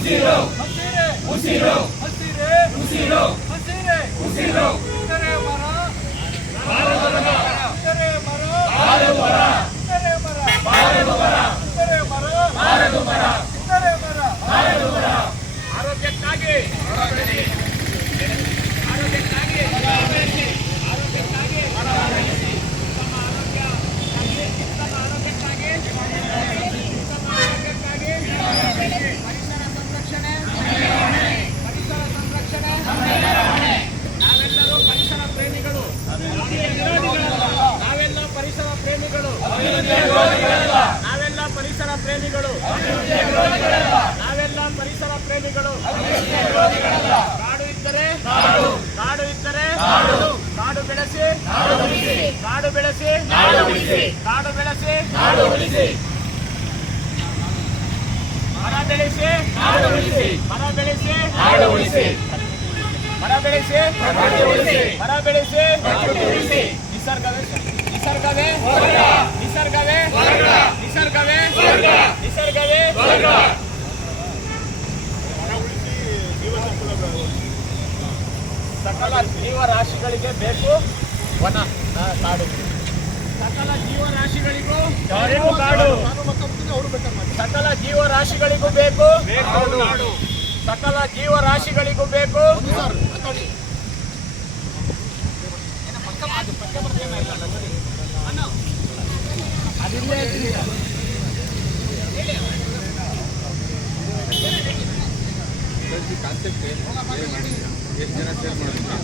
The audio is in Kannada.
ಉಸಿರು ಹಸಿರೆ ಉಸಿರು ಹಸಿರೆ ಉಸಿರು ಹಸಿರೆ ಉಸಿರು ಇತರೆ ಮರ ಇತರೆ ಮರ ಇತರೆ ಮರ ಇತರೆ ಮರ ಇತರೆ ಮರ ಆರೋಗ್ಯಕ್ಕಾಗಿ ಆರೋಗ್ಯಕ್ಕಾಗಿ ಆರೋಗ್ಯಕ್ಕಾಗಿ ಉತ್ತಮ ಆರೋಗ್ಯಕ್ಕಾಗಿ ಪರಿಸರ ಸಂರಕ್ಷಣೆ ನಾವೆಲ್ಲರೂ ಪರಿಸರ ಪ್ರೇಮಿಗಳು ನಾವೆಲ್ಲ ಪರಿಸರ ಪ್ರೇಮಿಗಳು ನಾವೆಲ್ಲ ಪರಿಸರ ಪ್ರೇಮಿಗಳು ನಾವೆಲ್ಲ ಪರಿಸರ ಪ್ರೇಮಿಗಳು ಕಾಡು ಇದ್ದರೆ ಕಾಡು ಇದ್ದರೆ ಕಾಡು ಬೆಳೆಸಿ ಕಾಡು ಬೆಳೆಸಿ ಕಾಡು ಬೆಳೆಸಿ ಮರ ಬೆಳೆಸಿ ಮರ ಬೆಳೆಸಿ ಮರ ಬೆಳೆಸಿ ಮರ ಬೆಳೆಸಿ ನಿಸರ್ಗವೇ ನಿಸರ್ಗವೇ ನಿಸರ್ಗವೇ ನಿಸರ್ಗವೇ ನಿಸರ್ಗವೇ ಸಕಲ ಜೀವರಾಶಿಗಳಿಗೆ ಬೇಕು ವನ ಕಾಡು. ಸಕಲ ಜೀವರಾಶಿಗಳಿಗೂ ಕಾಡು. ಸಕಲ ಜೀವರಾಶಿಗಳಿಗೂ ಬೇಕು ನಾಡು. ಸಕಲ ಜೀವರಾಶಿಗಳಿಗೂ ಬೇಕು ಕಾನ್ಸೆಪ್ಟ್ ಎಷ್ಟು ಜನ ಶೇರ್ ಮಾಡಿದ್ರು